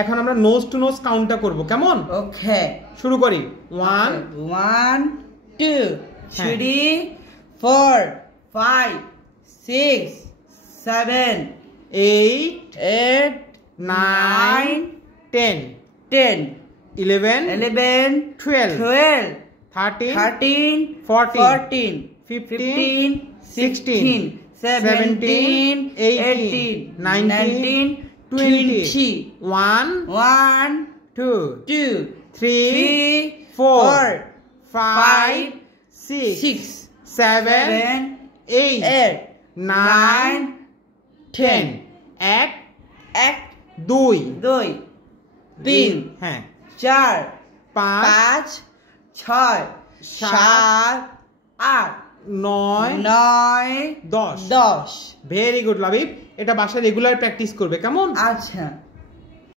এখন আমরা nose two nose কাউন্টটা করব, কেমন? ওকে, শুরু করি। 1 1 2 3 4 5 6 7 8 9 10 10 11 12 12 13 14 15 16 17 18 19 20 1 2 3 4 5 6 7 8 9 10 এক 2 3 হ্যাঁ 4 5 5 6 7 8 9 10। ভেরি গুড লাবিব, এটা বাসায় রেগুলার প্র্যাকটিস করবে, কেমন? আচ্ছা।